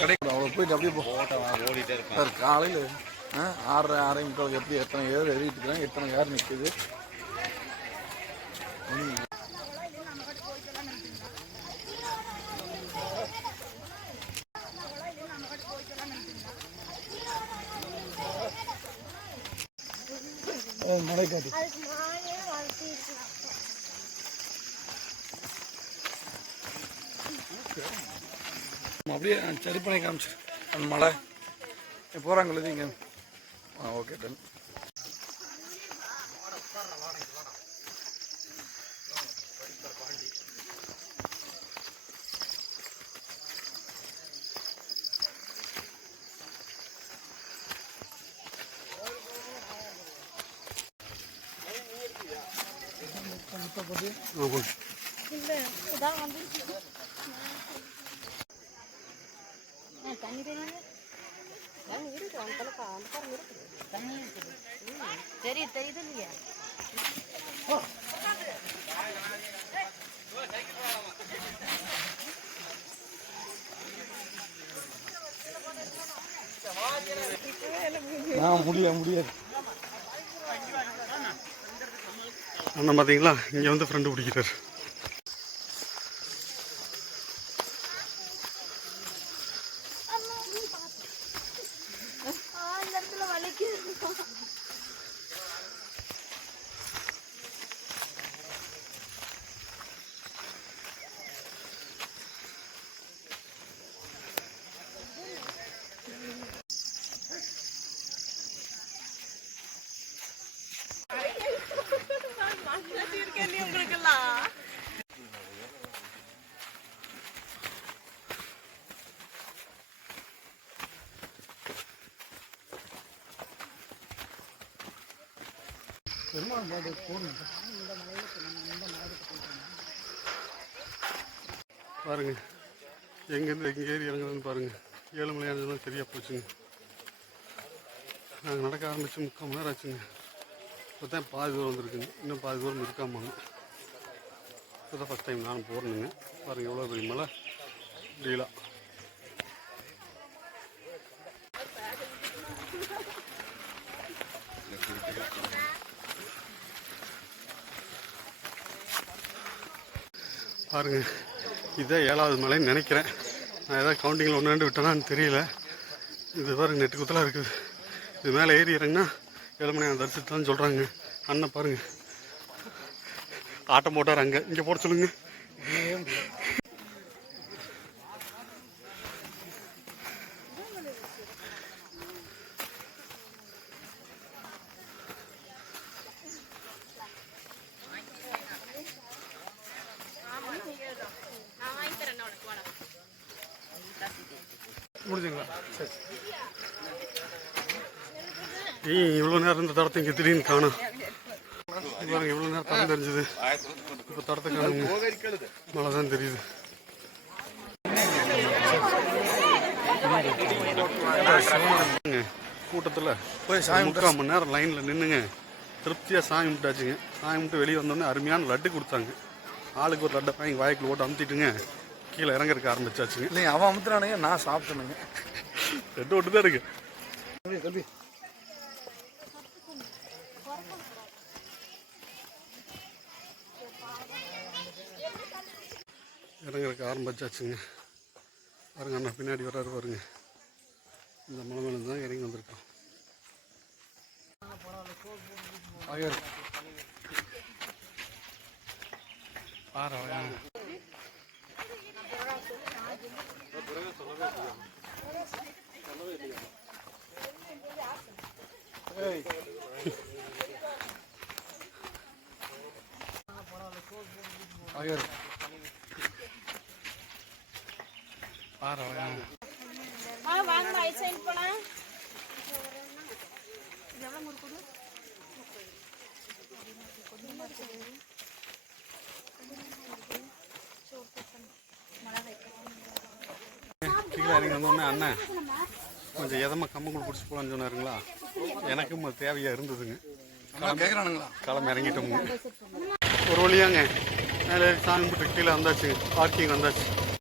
கிடைக்கும் அவ்வளோ போயிட்டு அப்படியே ஓடிட்டே இருப்பேன் சார். காலையில் 6:30 6:45 எப்படி எத்தனை ஏர் எழுதிட்டு இருக்கிறாங்க, எத்தனை ஏர் நிற்குது. மழைக்காது அப்படியே சரி பண்ணி காமிச்சு அந்த மழை போகிறாங்களே இங்கே. Okay done. தெரியுது இல்லையா? முடியாது அண்ணன் பார்த்தீங்களா, இங்கே வந்து ஃப்ரெண்டு பிடிக்கிறார். பாருங்க எங்கேருந்து எங்கே ஏறி இறங்குறதுன்னு பாருங்க. ஏழுமலையானதுலாம் சரியாக போச்சுங்க. நாங்கள் நடக்க ஆரம்பித்து 3/4 மணி நேரம் ஆச்சுங்க. இப்போ தான் பாதி தூரம் வந்துருக்குங்க. இன்னும் பாதி தூரம் இருக்காமாங்க. இப்போ தான் ஃபஸ்ட் டைம் நானும் போகிறேனுங்க. பாருங்கள் எவ்வளோ பெரிய மலை டீலாக. பாருங்க இதுதான் 7வது மலைன்னு நினைக்கிறேன். நான் ஏதாவது கவுண்டிங்கில் 1 2 விட்டேனான்னு தெரியல. இது பாருங்க நெட்டு குத்தலாக இருக்குது. இது மேலே ஏறி இறங்கினா ஏழுமலையான் தரிசித்தான்னு சொல்கிறாங்க. அண்ணன் பாருங்க ஆட்டம் போட்டார். அங்கே இங்கே போட சொல்லுங்க. முடிஞ்சுங்களா? சரி. இவ்வளோ நேரம் இந்த தடத்தை இங்கே திடீர்னு காணும். பாருங்க இவ்வளோ நேரம் தடம் தெரிஞ்சுது. இப்போ தடத்தை காணுங்க. மழை தான் தெரியுது. கூட்டத்தில் 3/4 மணி நேரம் லைனில் நின்றுங்க. திருப்தியாக சாமி கும்பிட்டாச்சுங்க. சாமி கும்பிட்டு வெளியே வந்தோடனே அருமையான லட்டு கொடுத்தாங்க. ஆளுக்கு ஒரு லட்டை வாங்கி வாய்க்குள்ள போட்டு அமுத்திட்டுங்க கீழே இறங்கறதுக்கு ஆரம்பிச்சாச்சுங்க. இல்லைங்க அவன் அமுத்துறானுங்க, நான் சாப்பிட்டேனுங்க. லட்டு ஒட்டு தான் இருக்கு. இறங்கறதுக்கு ஆரம்பிச்சாச்சுங்க. பாருங்க அண்ணா பின்னாடி வர்றாரு பாருங்க. இந்த மலை மேலே தான் இறங்கி வந்திருக்கோம். வாங்க ரைட் சைடு போலாம். கீழே இறங்கி வந்தோடனே அண்ணன் கொஞ்சம் எதமாக கம்மங்கூழ் பிடிச்சி போகலான்னு சொன்னாருங்களா, எனக்கும் அது தேவையாக இருந்ததுங்க. கேட்குறானுங்களா? கிளம்பி இறங்கிட்டோமுங்க. ஒரு வழியாங்க மேலே சாமி கும்பிட்டு கீழே வந்தாச்சு, பார்க்கிங் வந்தாச்சு.